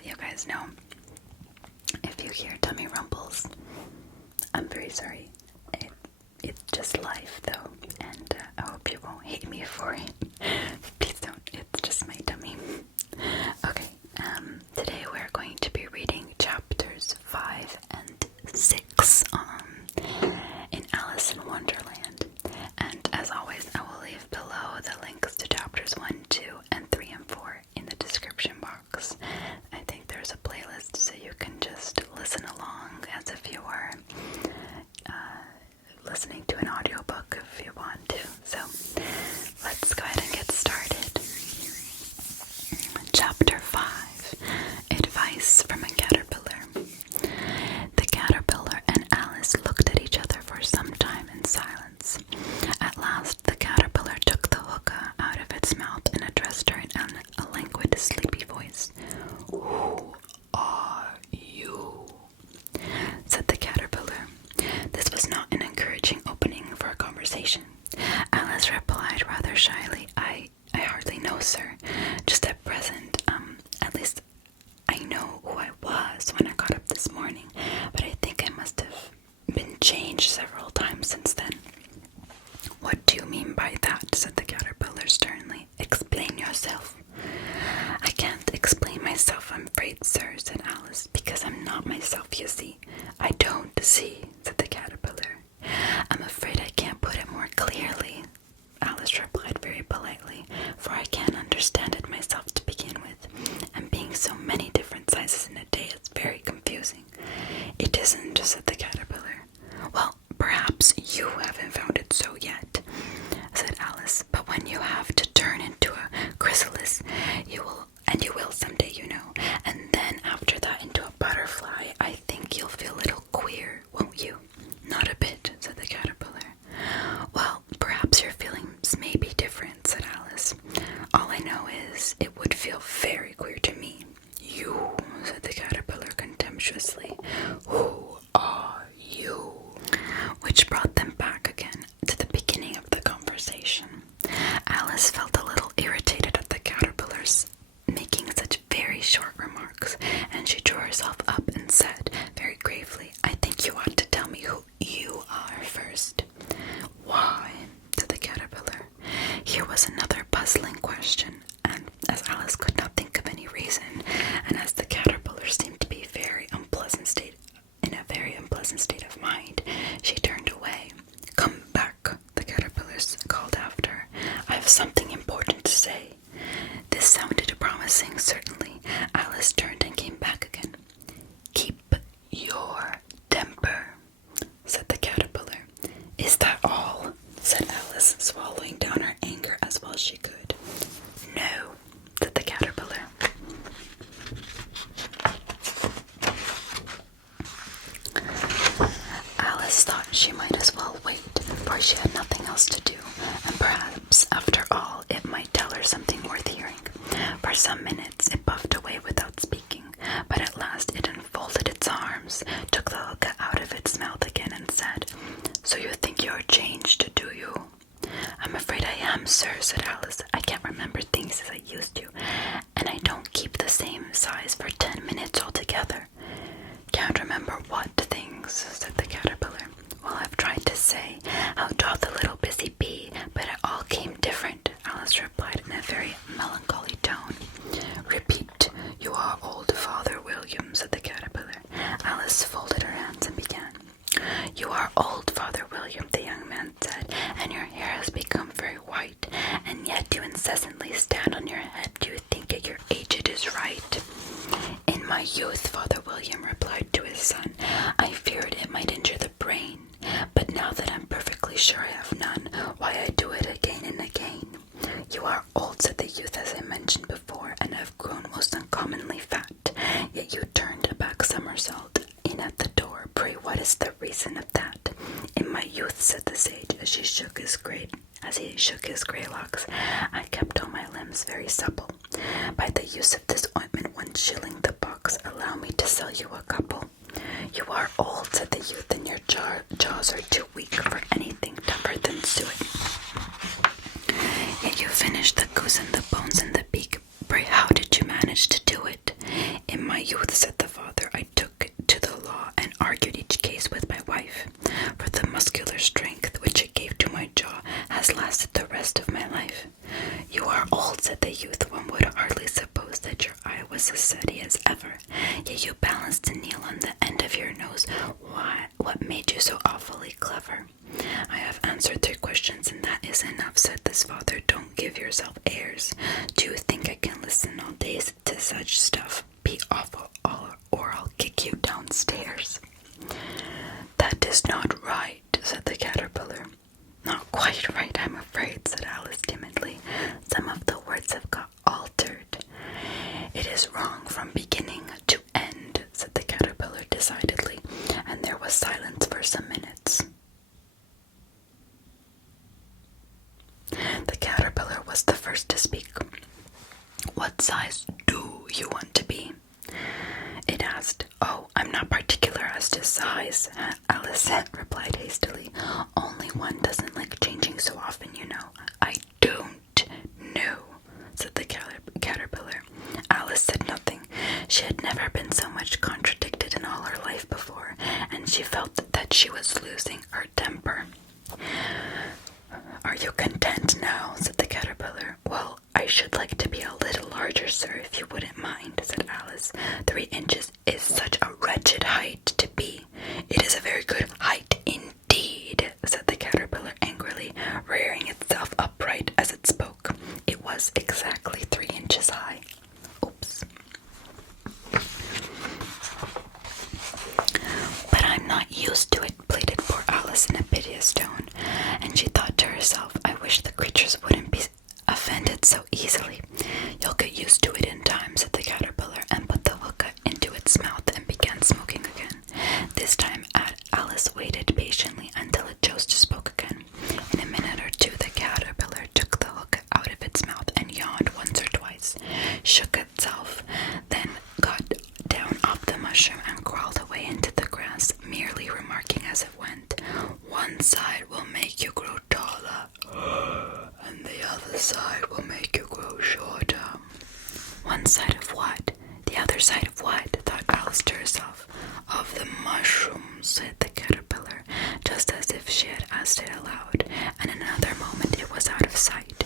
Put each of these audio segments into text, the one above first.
let you guys know. If you hear tummy rumbles, I'm very sorry. It's just life, though, and I hope you won't hate me for it. Please don't. It's just my tummy. Okay. Today we're going to be reading chapters 5 and 6 in Alice in Wonderland. And as always, I will leave below the links to chapters 1, 2, and 3 and 4 in the description box. I think there's a playlist so you can just listen along as if you were listening to an audiobook if you want to. So let's go ahead and get started. Chapter 5, Advice from a Caterpillar. The caterpillar and Alice looked at each other for some time in silence. At last, the caterpillar took the hookah out of its mouth and addressed her in a languid, sleepy voice. "Who are you?" said the caterpillar. This was not an encouraging opening for a conversation. Alice replied rather shyly, I hardly know, sir. Just at present, at least I know who I was when I got up this morning, but I think I must have been changed several times since then." "What do you mean by that?" said the caterpillar sternly. "Explain yourself." "I can't explain myself, I'm afraid, sir," said Alice, "because I'm not myself, you see." "I don't see," said the caterpillar. "I'm afraid I can't put it more clearly," Alice replied very politely, "for I can't understand it myself to begin with, and being so many different sizes in a day is very confusing." "It isn't," said the caterpillar. "Well, perhaps you haven't found it so yet," said Alice, "but when you have to turn into a chrysalis, you will someday, you know, and then after that into a butterfly, I think you'll feel a little queer, won't you?" "Not a bit," said the caterpillar. "Well, perhaps your feelings may be different," said Alice. "All I know is it would feel very queer to me." "You," said the caterpillar contemptuously. "Who are you?" Which brought them back again to the beginning of the conversation. Alice felt a little irritated at the caterpillars making such very short remarks, and she drew herself up and said very gravely, "I think you ought to tell me who you are first." "Why?" said the caterpillar. Here was another puzzling question, and as Alice could not think of any reason, and as the caterpillar seemed to be in a very unpleasant state of mind, she turned away. "Come back," the caterpillars called after her. "I have something important to say." This sounded promising, certainly. Alice turned and came back again. "Keep your temper," said the caterpillar. "Is that all?" said Alice, swallowing down her anger as well as she could. "No," said the caterpillar. Alice thought she might as well wait, for she had nothing else to do, and perhaps, after all, it might tell her something worth hearing. For some minutes it puffed away without speaking, but at last it unfolded its arms, took the hookah out of its mouth again, and said, "So you think you are changed, do you?" "I'm afraid I am, sir," said Alice. "I can't remember things as I used to, and I don't keep the same size for 10 minutes altogether." "Can't remember what things?" said the caterpillar. "Well, I've tried to say, 'How doth the little busy bee,' but it all came different," Alice replied in a very melancholy tone. "Repeat, 'You are old, Father William,'" said the caterpillar. Alice folded her hands and began. "You are old, Father William," the young man said, "and your hair has become very white, and yet you incessantly stand on your head. Do you think that your age is right?" "In my youth," Father William replied to his son, "I feared it might injure the brain, but now that I'm perfectly sure I have none, why I do it again and again." "You are old," said the youth, "as I mentioned before, and have grown most uncommonly fat, yet you turned a back somersault in at the door. Pray, what is the reason of that?" "In my youth," said the sage, as he shook his grey locks, "I kept all my limbs very supple. By the use of this ointment, 1 shilling the box. Allow me to sell you a couple." "You are old," said the youth, "and your jaws are too weak for anything tougher than suet. Yet you finished the goose and the bones and the beak. Pray, how did you manage to do it?" "In my youth, said the father, I took to the law and argued each case with my wife, for the muscular strength which it gave to my jaw has lasted the rest of my life. You are old, said the youth. One would hardly suppose that your eye was as steady as ever, yet you balanced a nail on the end of your nose. What made you so awfully clever? I have answered 3 questions, and that is enough, said this father. Don't give yourself airs. Do you think I can listen all day to such stuff? Be awful, or I'll kick you downstairs. That is not right, said the caterpillar. Not quite right, I'm afraid, said Alice timidly. Some of the words have got altered. It is wrong from beginning to end, said the caterpillar decidedly, and there was silence for some minutes. The caterpillar was the first to speak. What size do you want to be? It asked. Oh, I'm not particular as to size, Alice replied hastily. Only one doesn't like changing so often, you know. I don't know, said the caterpillar. Alice said nothing. She had never been so much contradicted in all her life before, and she felt that she was losing her temper. Are you content now? Said the caterpillar. Well, I should like to be a little larger, sir, if you wouldn't mind, said Alice. 3 inches is such a wretched height to be. It is a very good height indeed, said the caterpillar angrily, rearing itself upright as it spoke. It was exactly 3 inches high. Oops. But I'm not used to it, pleaded poor Alice in a piteous tone, and she thought to herself, I wish the creatures wouldn't be offended so easily. You'll get used to it in time, said the caterpillar, and put the hookah into its mouth and began smoking again. This time Alice waited patiently until it chose to spoke again. In a minute or two the caterpillar took the hookah out of its mouth and yawned once or twice, shook itself, then got down off the mushroom and crawled away into the grass, merely remarking as it went, one side will make you grow taller, and the other side will make you grow shorter. One side of what? The other side of what? Thought Alice to herself. Of the mushrooms, said the caterpillar, just as if she had asked it aloud, and in another moment it was out of sight.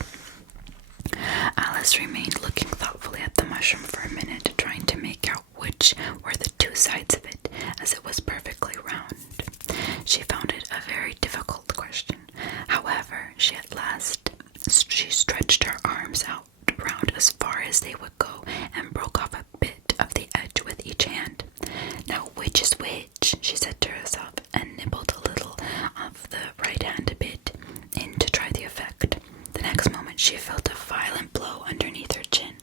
Alice remained looking thoughtfully at the mushroom for a minute, trying to make out which were the 2 sides of it, as it was perfectly round. She found it a very difficult question. However, she stretched her arms out round as far as they would go and broke off a bit of the edge with each hand. Now which is which? She said to herself, and nibbled a little of the right hand bit in to try the effect. The next moment she felt a violent blow underneath her chin.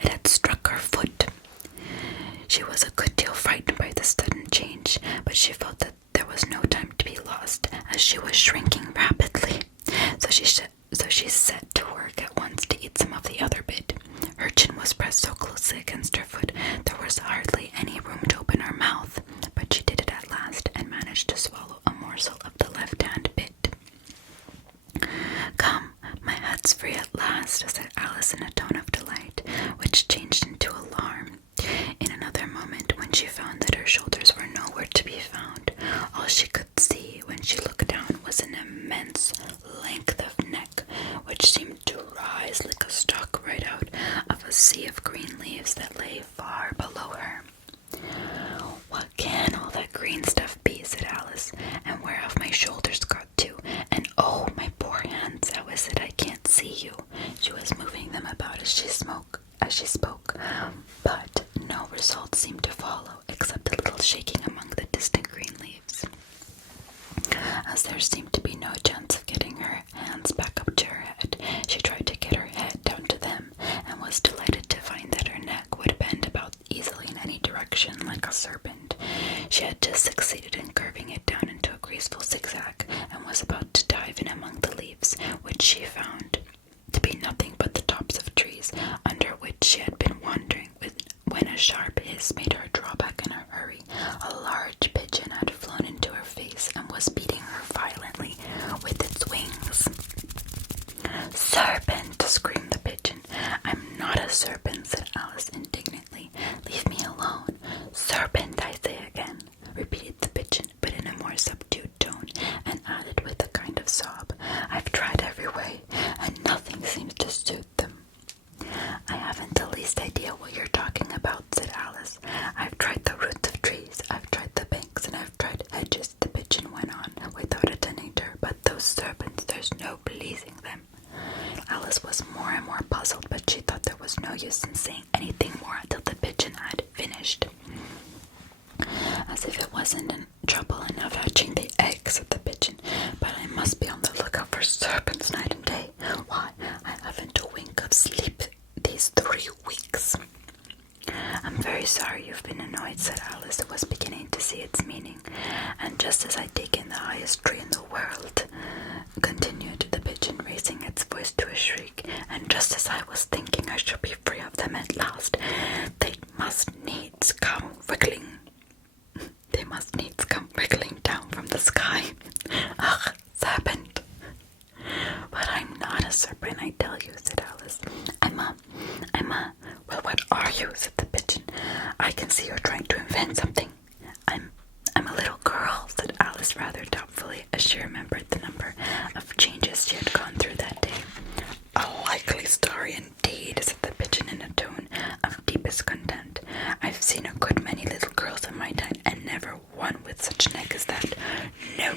It had struck her foot. She was a good deal frightened by this sudden change, but she felt that there was no time to be lost, as she was shrinking rapidly. So she set to work at once to eat some of the other bit. Her chin was pressed so closely against her foot there was hardly any room to open her mouth, but she did it at last and managed to swallow a morsel of the left-hand bit. Come, my head's free at last, said Alice in a tone of delight, which changed into alarm. In another moment, when she found that her shoulders were nowhere to be found, all she could see when she looked down was an immense length of neck, which seemed to rise like a stalk right out of a sea of green leaves that lay far below her. What can all that green stuff be, said Alice, and where have my shoulders got to? And oh, my poor hands, how is it I can't see you? She was moving them about as she spoke, but no result seemed to follow, except a little shaking among the distant green leaves. As there seemed to be no chance of getting her hands back up to her head, she tried to get her head down to them, and was delighted to find that her neck would bend about easily in any direction like a serpent. She had just succeeded in curving it down into a graceful zigzag, and was about to dive in among the leaves, which she found to be nothing but the tops of trees under which she had been wandering, when a sharp hiss made her draw back in a hurry. A large pigeon had flown into her face and was beating her violently with its wings. Serpent! Screamed the pigeon. I'm not a serpent, said Alice indignantly. saying anything more until the pigeon had finished. As if it wasn't trouble enough hatching the eggs of the pigeon, but I must be on the lookout for serpents night and day. Why, I haven't a wink of sleep these 3 weeks. I'm very sorry you've been annoyed, said Alice, who was beginning to see its meaning. And just as I dig in the highest tree in the world, continued the pigeon, raising its voice to a shriek, and just as I was thinking I should be free of them at last, they must needs come wriggling down from the sky. Ugh, serpent! But I'm not a serpent, I tell you, said Alice. Well, what are you, said the pigeon. I can see you're trying to invent something. I'm a little girl, said Alice rather doubtfully, as she remembered the number of changes she had gone through that day. A likely story indeed, said the pigeon in a tone of deepest content. I've seen a good many little girls in my time, and never one with such a neck as that. No,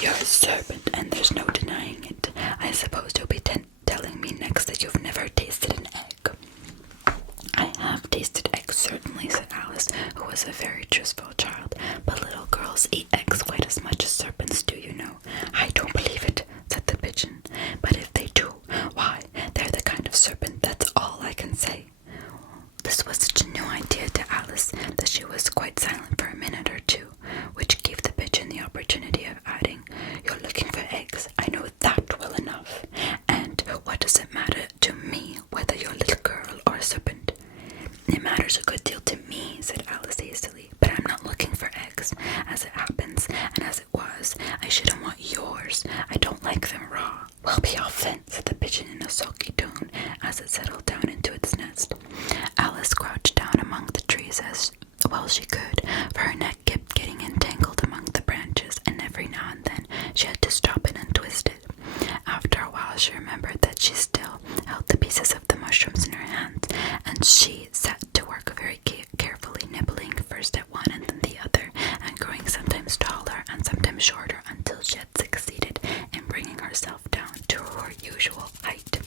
you're a serpent, and there's no denying it. I suppose you'll be telling me next that you've never tasted an egg. I have tasted eggs, certainly, said Alice, who was a very truthful child, but little girls eat eggs quite as much as serpents do, you know. I don't believe it, said the pigeon, but if they do, why, they're the kind of serpent, that's all I can say. This was such a new idea to Alice that she was quite silent for a minute or two, which gave the pigeon the opportunity of adding, You're looking for eggs, I know that well enough, and what does it matter to me whether you're a little girl or a serpent? It matters a good deal to me, said Alice hastily, but I'm not looking for eggs. As it happens, and as it was, I shouldn't want yours. I don't like them raw. Well, be off then, said the pigeon in a sulky tone, as it settled down into its nest. Alice crouched down among the trees as well she could, for her neck kept getting entangled among the branches, and every now and then she had to stop it and twist it. After a while she remembered that she still held the pieces of the mushrooms in her hands, and she set to work very carefully, nibbling first at one and then the other, and growing sometimes taller and sometimes shorter until she had succeeded in bringing herself down to her usual height.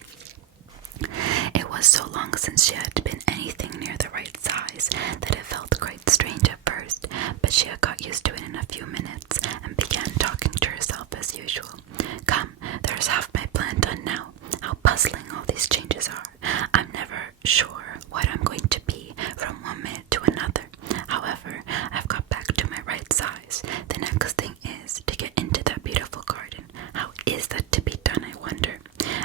It was so long since she had been anything near the right size that it felt quite strange at first, but she had got used to it in a few minutes and began talking to herself as usual. Come, there's half my plan done now. How puzzling all these changes are. I'm never sure what I'm going to be from one minute to another. However, I've got back to my right size. The next thing is to get into that beautiful garden. How is that to be done, I wonder?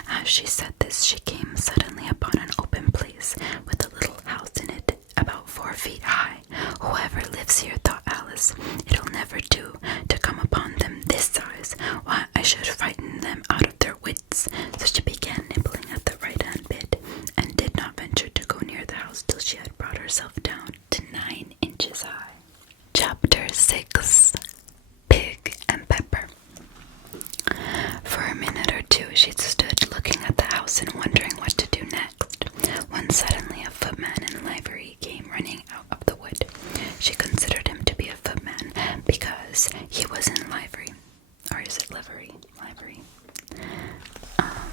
As she said this, she came suddenly upon an open place with a little house in it about 4 feet high. Whoever lives here, thought Alice, it'll never do to come upon them this size. Why, I should frighten them out of their wits. So she began nibbling at the right-hand bit, and did not venture to go near the house till she had brought herself down to 9 inches high. Chapter 6. Pig and Pepper. For a minute or two she stood looking at the house and wondering what to do next, when suddenly a footman in livery came running out of the wood. She considered him to be a footman because he was in livery. Or is it livery? Livery.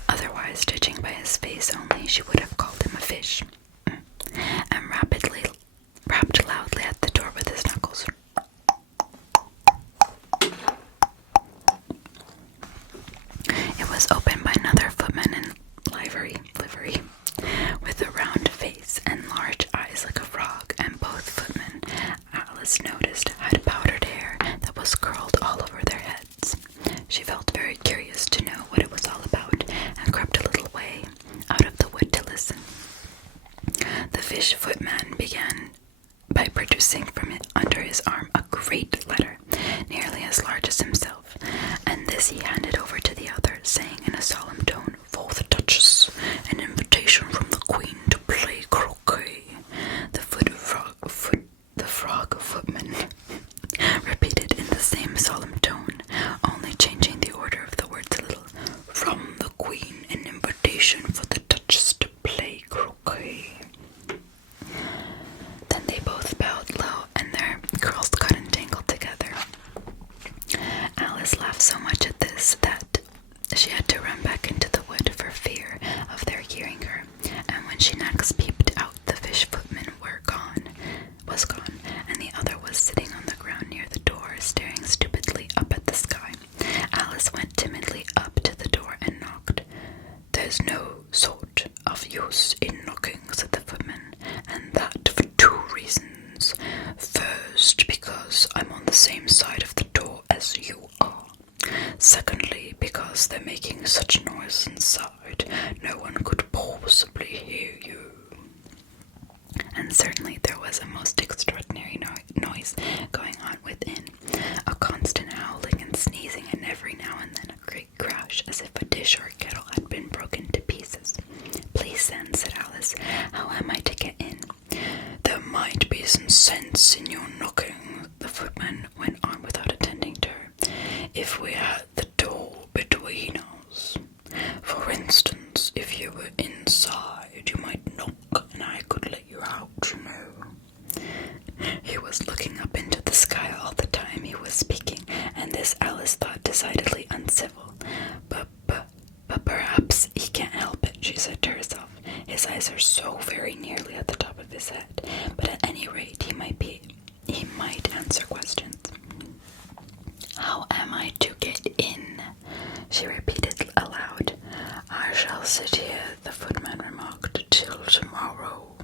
Otherwise, judging by his face only, she would have called him a fish. And rapped loudly at the door with his knuckles. It was opened by another footman in livery, with a round face and large eyes like a frog, and both footmen, Alice noticed, had powdered hair that was curled all over their heads. She felt very curious to know what it was all about, and crept a little way out of the wood to listen. The fish footman began by producing from it under his arm a great letter, nearly as large as himself, and this he handed over to the other, saying in a solemn tone, For the Duchess, an invitation from the Queen to play croquet. The frog footman repeated in the same solemn tone, only changing the order of the words a little. From the Queen, an invitation for the Duchess to play croquet. Then they both bowed low, and their curls got entangled together. Alice laughed so much at this that she had to run back into and certainly there was a most extraordinary noise going on within. A constant howling and sneezing, and every now and then a great crash, as if a dish or a kettle had been broken to pieces. "Please then," said Alice, "how am I to get in?" "There might be some sense in your knocking," the footman went on without attending to her, "if we had the door between us. For instance, if you were inside, you might knock and I could let you out, you know." He was looking up into the sky all the time he was speaking, and this Alice thought decidedly uncivil. But perhaps he can't help it," she said to herself. "His eyes are so very nearly at the top of his head. But at any rate, he might answer questions." "How am I to get in?" she repeated aloud. "I shall sit here," the footman remarked, "till tomorrow."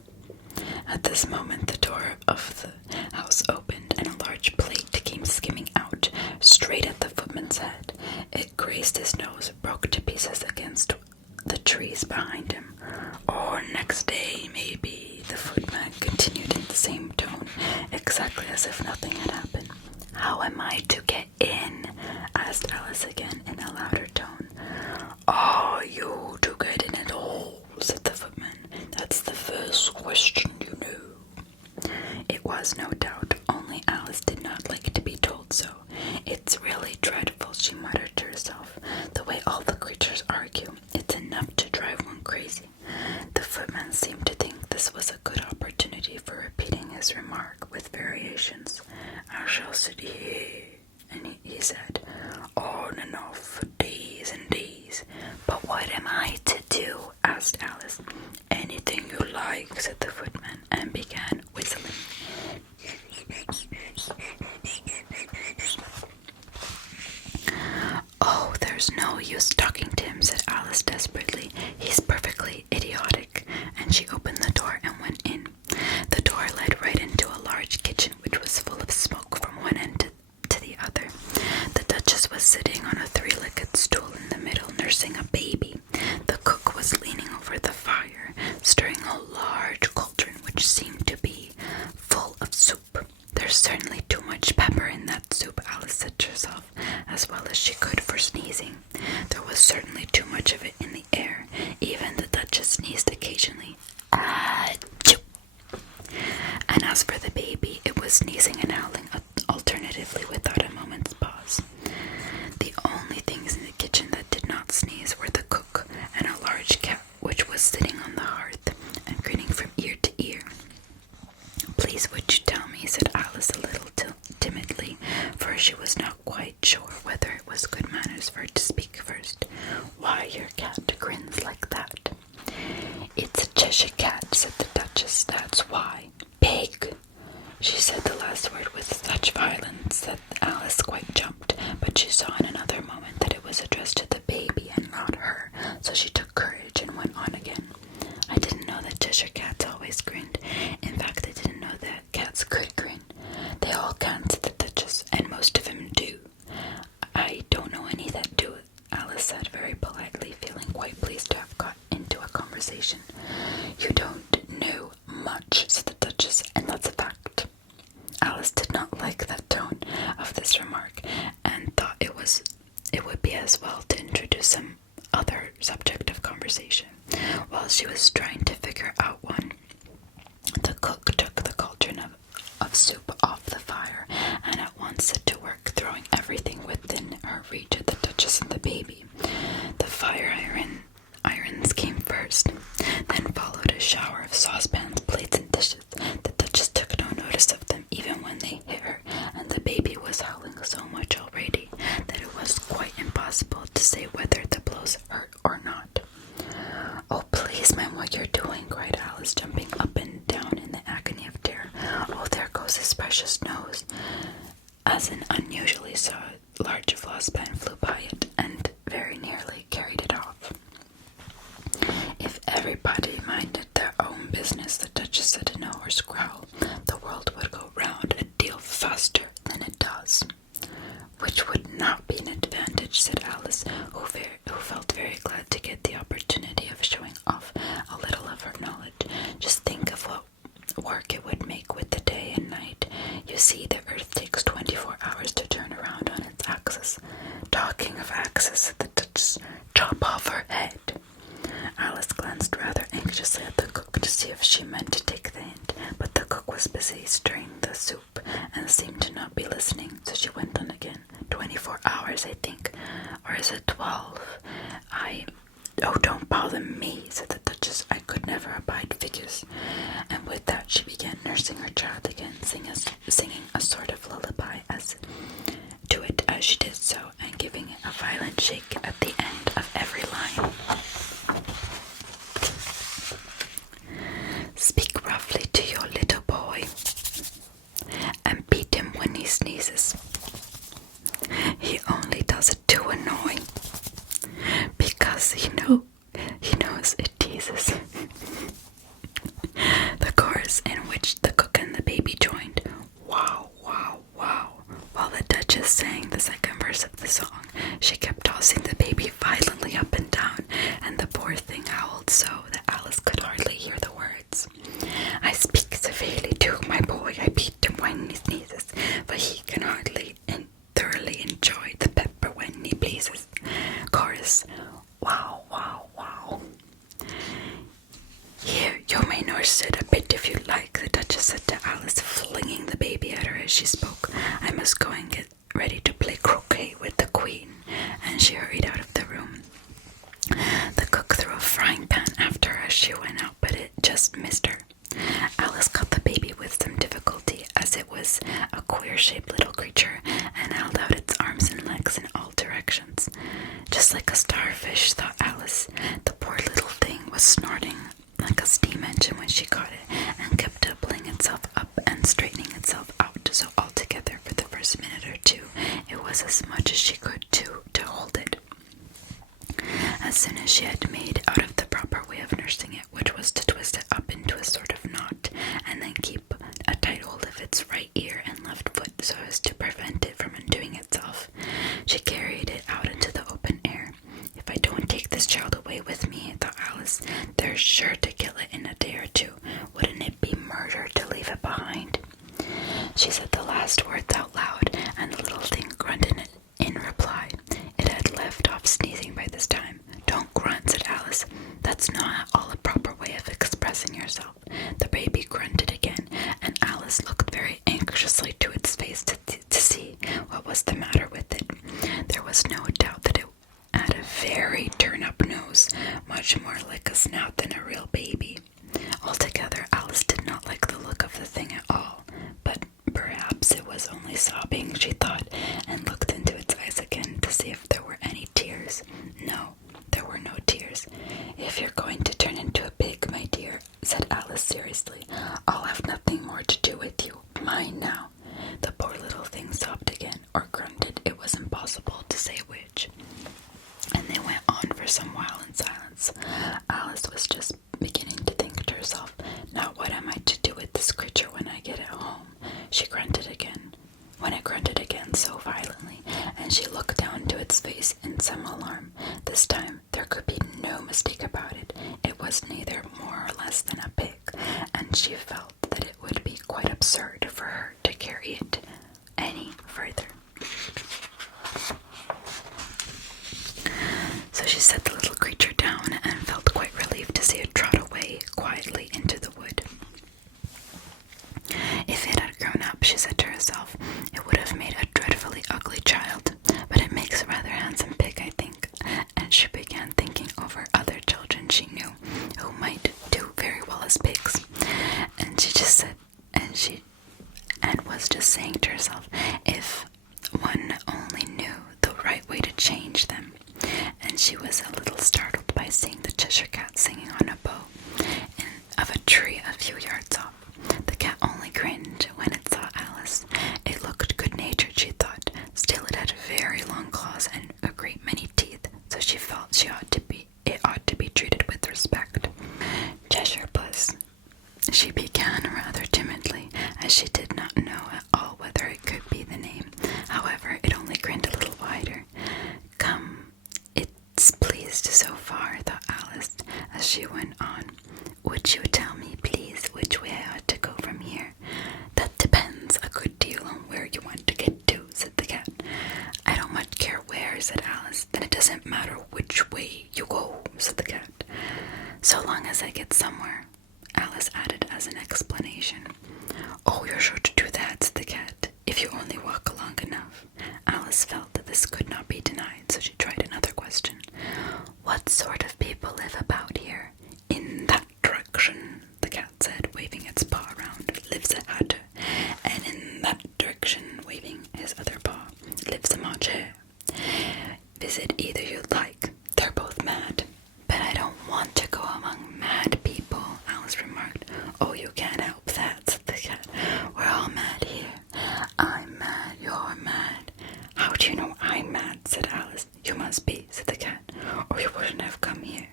At this moment the door of the house opened, and a large plate came skimming out, straight at the footman's head. It grazed his nose, broke to pieces against the trees behind him. "Or next day, maybe," the footman continued in the same tone, exactly as if nothing had happened. "How am I to get in?" asked Alice again in a louder tone. "Are you to get in at all?" said the footman. "That's the first question, you know." It was, no doubt, only Alice did not like to be told so. "It's really dreadful," she muttered to herself, "the way all the creatures argue. It's enough to drive one crazy." The footman seemed to think this was a good opportunity for repeating his remark with variations. "I shall sit here," and he said, "on and off for days and days." "But what am I to do?" asked Alice. "Anything you like," said the footman, and began whistling. "Oh, there's no use talking to him," said Alice desperately. "He's perfectly idiotic." And she opened the door and went in. The door led right into a large kitchen, which was full of smoke from one end to the other. The Duchess was sitting on a three-legged stool in the middle, nursing a baby. The cook was leaning over the fire, stirring a large cauldron which seemed to be full of soup. "There's certainly too much pepper in that soup," Alice said to herself, as well as she could for sneezing. There was certainly too much of it in the air. Even the Duchess sneezed occasionally. "Achoo!" And as for the baby, it was sneezing and howling alternatively without a moment's pause. The only things in the kitchen that did not sneeze were the cook and a large cat which was sitting on the hearth and grinning from ear to ear. "Please, would you tell me," said Alice a little timidly, for she was not quite sure whether it was good manners for her to speak first, "why your cat grins like that?" "It's a Cheshire cat," said the Duchess, "that's why." "Pig!" She said the last word with such violence that Alice quite jumped, but she saw in another moment that it was addressed to the baby and not her, so she took courage and went on again. "I didn't know that Cheshire cats always grinned. In fact, I didn't know that cats could grin." "They all can," said the Duchess, "and most of them do." "I don't know any that do it," Alice said very politely, feeling quite pleased to have got into a conversation. "You don't know much," said the Duchess, "and that's a fact." Alice did not like that tone of this remark, and thought it would be as well to introduce some other subject of conversation. While she was trying to figure out one, the cook took the cauldron of soup off the fire and at once set to work, throwing everything within her reach at the Duchess and the baby. The fire irons came first, then followed a shower of saucepans, plates, and dishes. The Duchess took no notice of them, even when they hit her, and the baby was howling so much already that it was quite impossible to say whether the blows hurt or not. "Oh, please, ma'am, what you're doing," cried Alice, jumping up and down in the agony of terror. "Oh, there goes his precious nose," as an unusually large saucepan flew by it and very nearly carried it off. "If everybody minded their own business," the Duchess said in a hoarse growl, "the world would go round a deal faster than it does." "Which would not be an advantage," said Alice, who felt very glad to get the opportunity of showing off a little of her knowledge. "Just think of what was busy stirring the soup and seemed to not be listening, so she went on again. 24 hours, I think. Or is it 12? Oh, don't bother me, said the Duchess. I could never abide figures. And with that she began nursing her child again, singing a sort of lullaby as she did so, and giving it a violent shake at the end of every line. Speak roughly to your little boy, and beat him when he sneezes. He only does it to annoy, because he knows it teases. The chorus, in which the cook and the baby joined, wow, wow, wow. While the Duchess sang the second verse of the song, she kept tossing the baby violently up and down, and the poor thing howled so that Alice could hardly hear the words. I speak severely to my boy, I beat him when he sneezes, for he can hardly thoroughly enjoy the pepper when he pleases. Chorus, wow, wow, wow. Here, you may nurse it a bit if you like, the Duchess said to Alice, flinging the baby at her as she spoke. I must go and get ready to play croquet with the Queen, and she hurried out of the room. The cook threw a frying pan after her as she went out, but it just missed her. Alice caught the baby with some difficulty, as it was a queer-shaped little creature, and held out its arms and legs in all directions. Just like a starfish, thought Alice. The poor little thing was snorting like a steam engine when she caught it, and kept doubling itself up and straightening itself out, so altogether for the first minute or two it was as much as she could do to hold it. As soon as she had made out of the proper way of nursing it, which was to twist it up into a sort of knot, and then keep a tight hold of its right ear and left foot so as to prevent it from undoing itself, she carried it out into the open air. If I don't take this child away with me, thought Alice, they're sure to kill it in a day or two. Wouldn't it be murder to leave it behind? She said the last words out loud, and the little thing grunted in reply. It had left off sneezing by this time. Don't grunt, said Alice. That's not at all a proper way of expressing yourself. The baby grunted again, and Alice looked very anxiously to its face to see what was the matter with it. There was no doubt that it had a very turn-up nose, much more like a snout than a real baby. Altogether, Alice did not like the look of the thing at all, but perhaps it was only sobbing, she thought, and looked into its eyes again to see if there were any tears. No, there were no tears. If you're going to turn into a pig, my dear, said Alice seriously, I'll have nothing more to do with you. Mind now. The poor little thing sobbed again, or grunted. It was impossible to say which. And they went on for some while in silence. Alice was just beginning to think to herself, now what am I to do with this creature when I get it home? She grunted again. When it grunted again so violently, and she looked down to its face in some alarm. This time there could be no mistake about it. It was neither more or less than a pig, and she felt that it would be quite absurd for her to carry it any further. So she set the little creature down and felt quite relieved to see it trot away quietly into the wood. If it had grown up, she said to herself, it would have made a dreadfully ugly child, but it makes a rather handsome pig, I think. And she began thinking over other children she knew who might do very well as pigs. And she just said, and was just saying to herself, if one only knew the right way to change them. And she was a little startled by seeing the Cheshire Cat singing on a bough of a tree a few yards off. The cat only grinned when it saw Alice. It looked good-natured, she thought. Still, it had very long claws and a great many teeth, so she felt it ought to be treated with respect. Cheshire Puss, she began rather timidly, as she did not know at all whether it could be the name. However, it only grinned a little wider. Come, it's pleased so far, thought Alice, as she went on. Would you tell me, please, which way I ought to go from here? That depends a good deal on where you want to get to, said the cat. I don't much care where, said Alice. Then it doesn't matter which way you go, said the cat. So long as I get somewhere, Alice added as an explanation. waving its paw around, lives a hatter, and in that direction, waving his other paw, lives a marcher. Visit either you like. They're both mad. But I don't want to go among mad people, Alice remarked. Oh, you can't help that, said the cat. We're all mad here. I'm mad, you're mad. How do you know I'm mad, said Alice. You must be, said the cat, or you wouldn't have come here.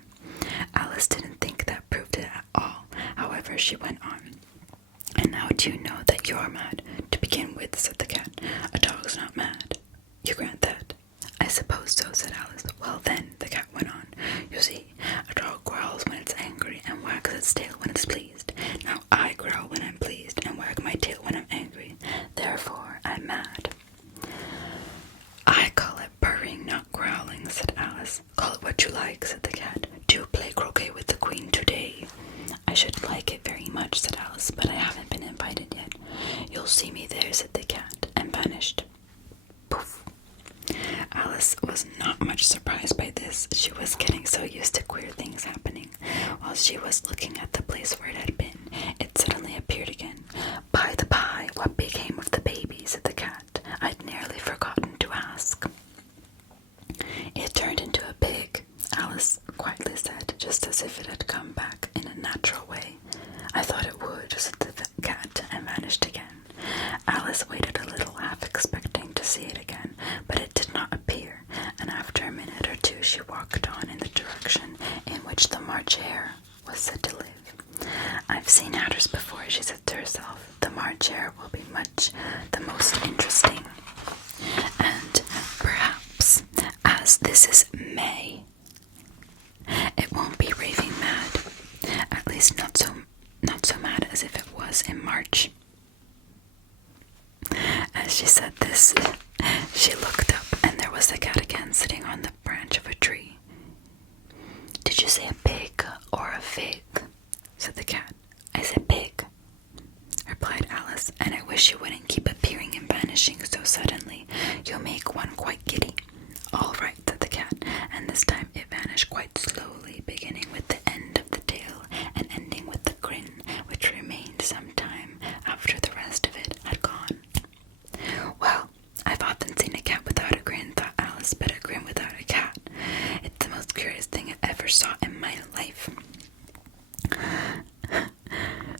Alice didn't think that proved it at all. However, she went on. And how do you know that you're mad? To begin with, said the cat, a dog's not mad. You grant that? I suppose so, said Alice. Well then, the cat went on, you see, a dog growls when it's angry and wags its tail when it's pleased. Now I growl when I'm pleased and wag my tail when I'm angry. Therefore, I'm mad. I call it purring, not growling, said Alice. Call it what you like, said the cat. Do play croquet with the queen today. I should like it very much, said Alice, but I haven't been invited yet. You'll see me there, said the cat, and vanished. Poof. Alice was not much surprised by this. She was getting so used to queer things happening. While she was looking at the place where it had been, it suddenly appeared again. By the by, what became of the baby, said the cat. I'd nearly forgotten to ask. It turned into a pig, Alice quietly said, just as if it had come back in a natural way. I thought it would, said the cat, and vanished again. Alice waited a little, half expecting to see it again, but it did not appear, and after a minute or two she walked on in the direction in which the March Hare was said to live. I've seen hatters before, she said to herself. The March Hare will be the most interesting. And perhaps, as this is May, it won't be raving mad. At least not so mad as if it was in March. As she said this, she looked up, and there was the cat again, sitting on the branch of a tree. Did you say a pig or a fig? Said the cat. I said pig, replied Alice, and I wish you wouldn't keep appearing and vanishing so suddenly. You'll make one quite giddy. All right, said the cat, and this time it vanished quite slowly, beginning with the end of the tail and ending with the grin, which remained some time after the rest of it had gone. Well, I've often seen a cat without a grin, thought Alice, but a grin without a cat. It's the most curious thing I ever saw in my life.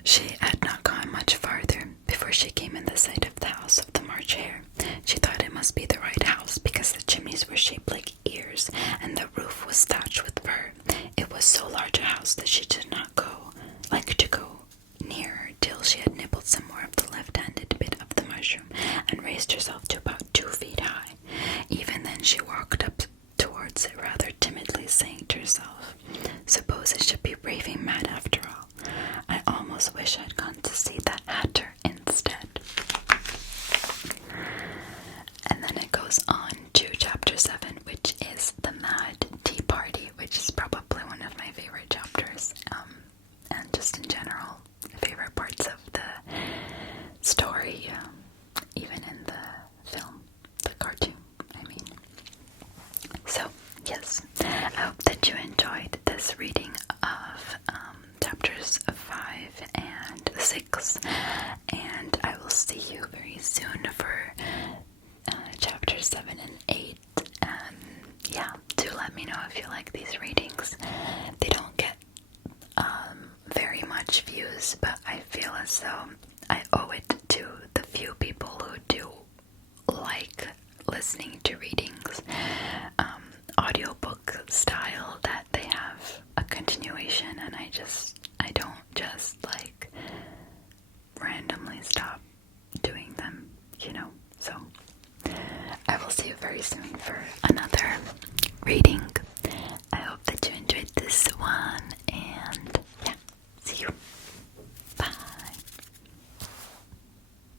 She had not gone much farther before she came in the sight of the house of the March Hare. She thought it must be the right house because the chimneys were shaped like ears and the roof was thatched with fur. It was so large a house that she did not like to go nearer till she had nibbled some more of the left-handed bit of the mushroom and raised herself to about 2 feet high. Even then she walked up towards it rather timidly, saying to herself, suppose it should be raving mad after all. I almost wish I'd gone to see that hatter instead. And then it goes on to chapter 7, which is the Mad Tea Party, which is probably one of my favorite chapters, and just in general, favorite parts of the story, even in the film, the cartoon, I mean. So, yes, I hope that you enjoyed this reading of chapters 5 and 6, and I will see you very soon for chapters 7 and 8. Yeah, do let me know if you like these readings. They don't get very much views, but I feel as though I owe it to the few people who do like listening to readings, audiobook style, that they have a continuation, and I don't just like randomly stop doing them, so I will see you very soon for another reading.